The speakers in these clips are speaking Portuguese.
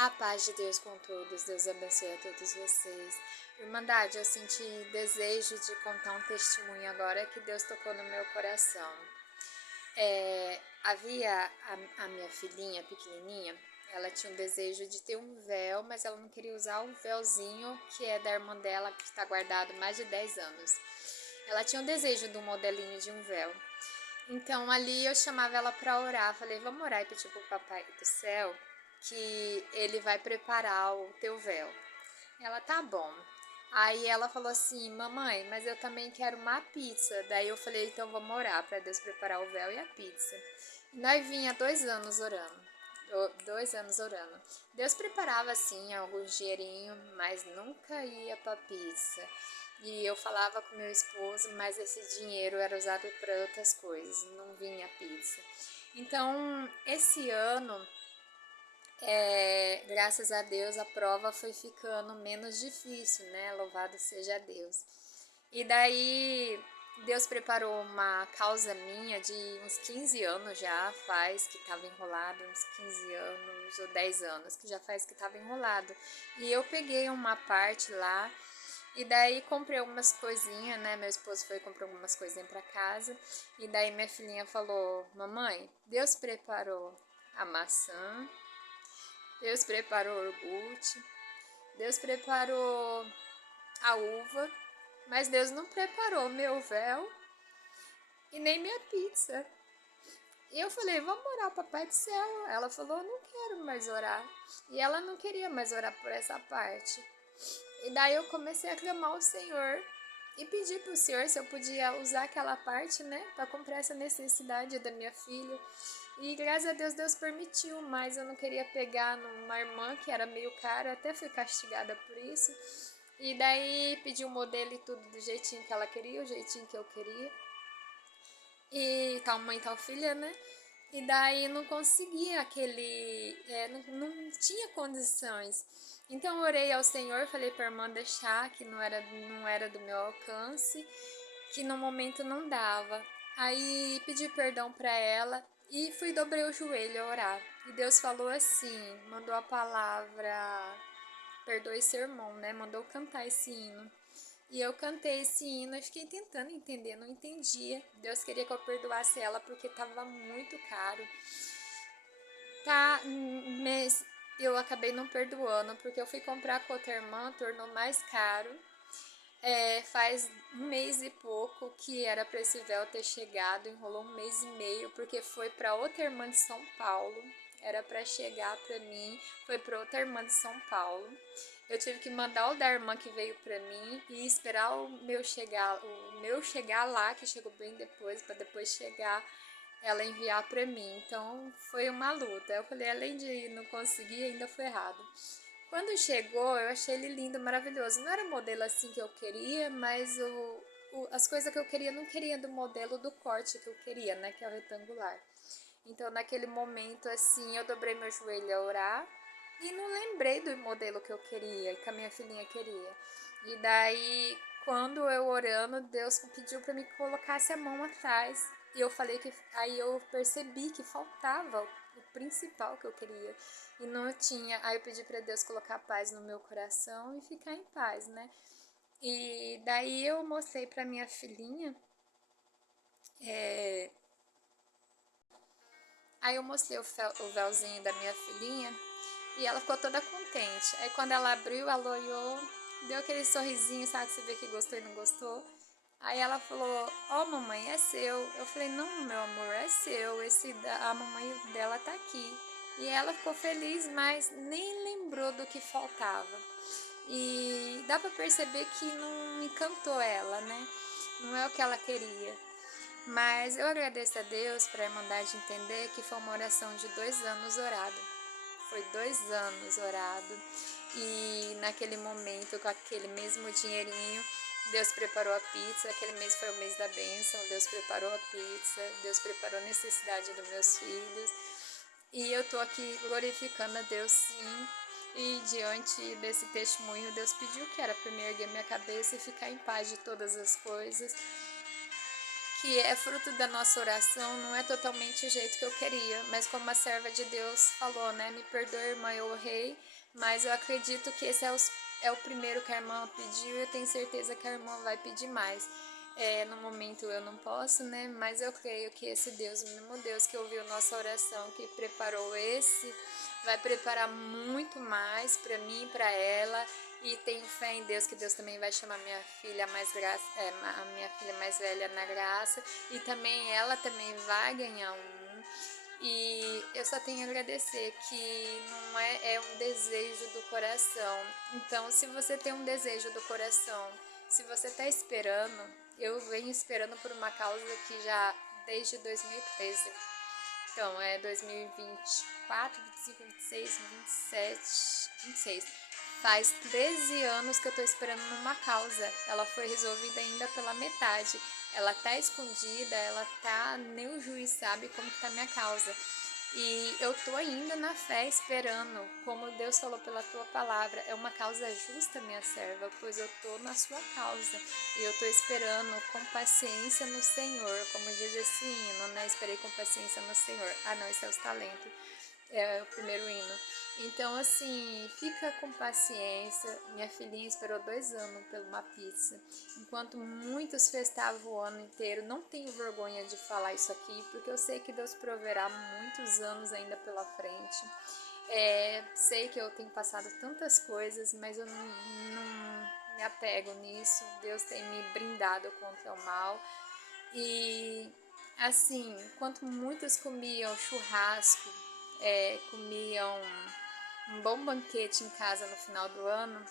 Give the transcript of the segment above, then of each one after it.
A paz de Deus com todos, Deus abençoe a todos vocês. Irmandade, eu senti desejo de contar um testemunho agora que Deus tocou no meu coração. Havia a minha filhinha pequenininha, ela tinha um desejo de ter um véu, mas ela não queria usar o véuzinho que é da irmã dela, que está guardado mais de 10 anos. Ela tinha um desejo de um modelinho de um véu. Então ali eu chamava ela para orar, falei, vamos orar e pedir pro Papai do Céu que ele vai preparar o teu véu. Ela, tá bom. Aí ela falou assim, mamãe, mas eu também quero uma pizza. Daí eu falei, então vamos orar para Deus preparar o véu e a pizza. E nós vinha 2 anos orando. 2 anos orando. Deus preparava assim alguns dinheirinho, mas nunca ia para pizza. E eu falava com meu esposo, mas esse dinheiro era usado para outras coisas, não vinha pizza. Então, esse ano, graças a Deus, a prova foi ficando menos difícil, né? Louvado seja Deus. E daí, Deus preparou uma causa minha de uns 15 anos já, faz que estava enrolado, uns 15 anos ou 10 anos, que já faz que estava enrolado. E eu peguei uma parte lá, e daí comprei algumas coisinhas, né? Meu esposo foi e comprou algumas coisinhas para casa. E daí minha filhinha falou, mamãe, Deus preparou a maçã, Deus preparou o iogurte, Deus preparou a uva, mas Deus não preparou meu véu e nem minha pizza. E eu falei, vamos orar ao Papai do Céu. Ela falou, não quero mais orar. E ela não queria mais orar por essa parte. E daí eu comecei a clamar ao Senhor e pedi pro Senhor se eu podia usar aquela parte, né, para comprar essa necessidade da minha filha. E graças a Deus, Deus permitiu, mas eu não queria pegar numa irmã que era meio cara, até fui castigada por isso. E daí pedi o modelo e tudo do jeitinho que ela queria, o jeitinho que eu queria. E tal mãe, tal filha, né? E daí não conseguia não tinha condições. Então eu orei ao Senhor, falei para a irmã deixar, que não era do meu alcance, que no momento não dava. Aí pedi perdão para ela e fui dobrei o joelho a orar. E Deus falou assim, mandou a palavra, perdoe sermão, né? Mandou cantar esse hino. E eu cantei esse hino e fiquei tentando entender, não entendia. Deus queria que eu perdoasse ela porque estava muito caro. Tá, mas eu acabei não perdoando porque eu fui comprar com outra irmã, tornou mais caro. Faz um mês e pouco que era para esse véu ter chegado, enrolou um mês e meio porque foi para outra irmã de São Paulo. Era para chegar para mim, foi para outra irmã de São Paulo. Eu tive que mandar o da irmã que veio para mim e esperar o meu chegar lá, que chegou bem depois, para depois chegar ela enviar para mim. Então foi uma luta. Eu falei, além de não conseguir, ainda foi errado. Quando chegou, eu achei ele lindo, maravilhoso. Não era o modelo assim que eu queria, mas as coisas que eu queria não queria do modelo do corte que eu queria, né, que é o retangular. Então, naquele momento, assim, eu dobrei meu joelho a orar e não lembrei do modelo que eu queria, que a minha filhinha queria. E daí, quando eu orando, Deus pediu para me que colocasse a mão atrás. E eu falei que aí eu percebi que faltava o principal que eu queria e não tinha. Aí eu pedi para Deus colocar paz no meu coração e ficar em paz, né? E daí eu mostrei para minha filhinha, é, aí eu mostrei o véuzinho da minha filhinha e ela ficou toda contente. Aí quando ela abriu, ela olhou, deu aquele sorrisinho, sabe, que você vê que gostou e não gostou. Aí ela falou, ó, mamãe, é seu. Eu falei, não, meu amor, é seu. A mamãe dela tá aqui. E ela ficou feliz, mas nem lembrou do que faltava. E dá pra perceber que não encantou ela, né? Não é o que ela queria. Mas eu agradeço a Deus para a Irmandade entender que foi uma oração de 2 anos orado. Foi 2 anos orado. E naquele momento, com aquele mesmo dinheirinho, Deus preparou a pizza. Aquele mês foi o mês da bênção. Deus preparou a pizza. Deus preparou a necessidade dos meus filhos. E eu tô aqui glorificando a Deus, sim. E diante desse testemunho, Deus pediu que era para me erguer minha cabeça e ficar em paz de todas as coisas. que é fruto da nossa oração, não é totalmente o jeito que eu queria, mas como a serva de Deus falou, né? Me perdoe, irmã, eu errei, mas eu acredito que esse é o primeiro que a irmã pediu e eu tenho certeza que a irmã vai pedir mais. No momento eu não posso, né? Mas eu creio que esse Deus, o mesmo Deus que ouviu nossa oração, que preparou esse, vai preparar muito mais para mim e para ela. E tenho fé em Deus que Deus também vai chamar minha filha a minha filha mais velha na graça. E também ela também vai ganhar um. E eu só tenho a agradecer que não é um desejo do coração. Então, se você tem um desejo do coração, se você está esperando, eu venho esperando por uma causa que já desde 2013. Então, é 2024, 25, 26, 27, 26. Faz 13 anos que eu tô esperando numa causa. Ela foi resolvida ainda pela metade. Ela tá escondida, nem o juiz sabe como que tá minha causa. E eu tô ainda na fé esperando, como Deus falou pela tua palavra, é uma causa justa, minha serva, pois eu tô na sua causa. E eu tô esperando com paciência no Senhor, como diz esse hino, né? Esperei com paciência no Senhor. Ah, não, esse é os talentos. É o primeiro hino. Então, assim, fica com paciência. Minha filhinha esperou 2 anos por uma pizza. Enquanto muitos festavam o ano inteiro, não tenho vergonha de falar isso aqui, porque eu sei que Deus proverá muitos anos ainda pela frente. Sei que eu tenho passado tantas coisas, mas eu não me apego nisso. Deus tem me brindado contra o mal. E, assim, enquanto muitos comiam churrasco, comiam um bom banquete em casa no final do ano,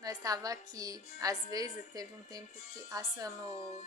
nós estava aqui. Às vezes teve um tempo que assando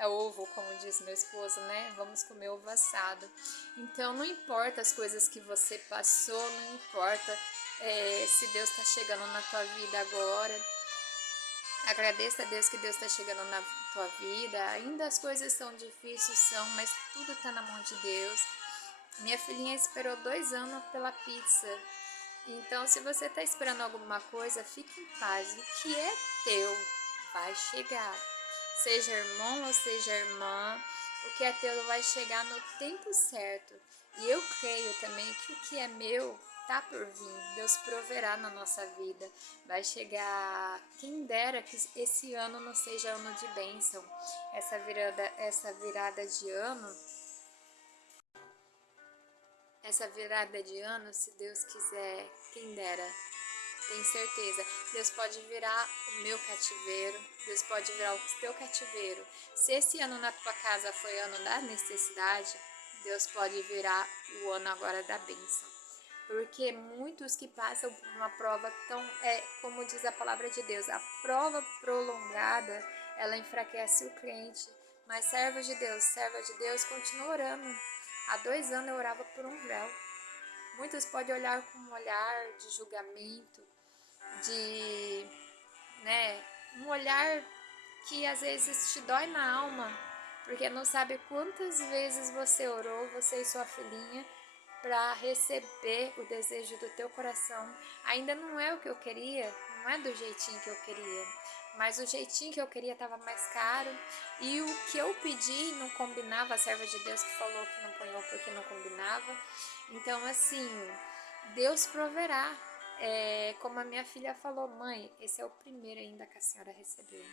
ovo, como diz meu esposo, né? Vamos comer ovo assado. Então não importa as coisas que você passou, não importa se Deus está chegando na tua vida agora. Agradeça a Deus que Deus está chegando na tua vida. Ainda as coisas são difíceis, mas tudo está na mão de Deus. Minha filhinha esperou 2 anos pela pizza. Então, se você está esperando alguma coisa, fique em paz. O que é teu vai chegar. Seja irmão ou seja irmã, o que é teu vai chegar no tempo certo. E eu creio também que o que é meu tá por vir. Deus proverá na nossa vida. Vai chegar. Quem dera que esse ano não seja ano de bênção. Essa virada de ano. Essa virada de ano, se Deus quiser, quem dera, tem certeza. Deus pode virar o meu cativeiro, Deus pode virar o teu cativeiro. Se esse ano na tua casa foi ano da necessidade, Deus pode virar o ano agora da bênção. Porque muitos que passam por uma prova como diz a palavra de Deus, a prova prolongada, ela enfraquece o crente. Mas serva de Deus, continua orando. Há 2 anos eu orava por um véu. Muitos podem olhar com um olhar de julgamento, um olhar que às vezes te dói na alma, porque não sabe quantas vezes você orou, você e sua filhinha, para receber o desejo do teu coração. Ainda não é o que eu queria, não é do jeitinho que eu queria, mas o jeitinho que eu queria estava mais caro e o que eu pedi não combinava. A serva de Deus que falou que não ponhou porque não combinava. Então, assim, Deus proverá. Como a minha filha falou, mãe, esse é o primeiro ainda que a senhora recebeu.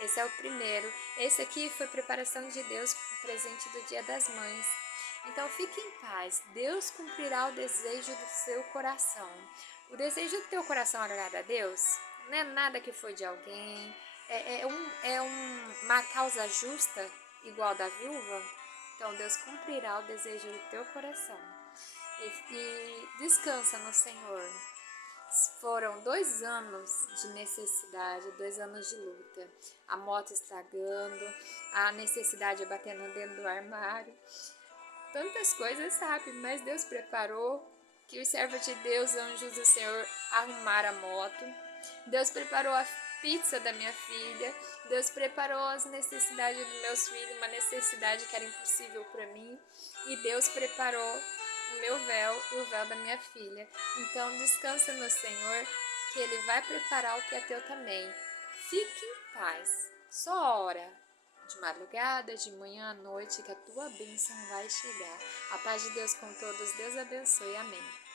Esse é o primeiro. Esse aqui foi preparação de Deus, presente do Dia das Mães. Então fique em paz. Deus cumprirá o desejo do seu coração. O desejo do teu coração agrada a Deus? Não é nada que foi de alguém. Uma causa justa, igual da viúva. Então Deus cumprirá o desejo do teu coração. E descansa no Senhor. Foram 2 anos de necessidade, 2 anos de luta. A moto estragando, a necessidade batendo dentro do armário. Tantas coisas, sabe? Mas Deus preparou que os servos de Deus, anjos do Senhor, arrumaram a moto. Deus preparou a pizza da minha filha. Deus preparou as necessidades dos meus filhos, uma necessidade que era impossível para mim. E Deus preparou o meu véu e o véu da minha filha. Então descansa no Senhor, que Ele vai preparar o que é teu também. Fique em paz. Só ora. de madrugada, de manhã à noite, que a tua bênção vai chegar. A paz de Deus com todos, Deus abençoe, amém.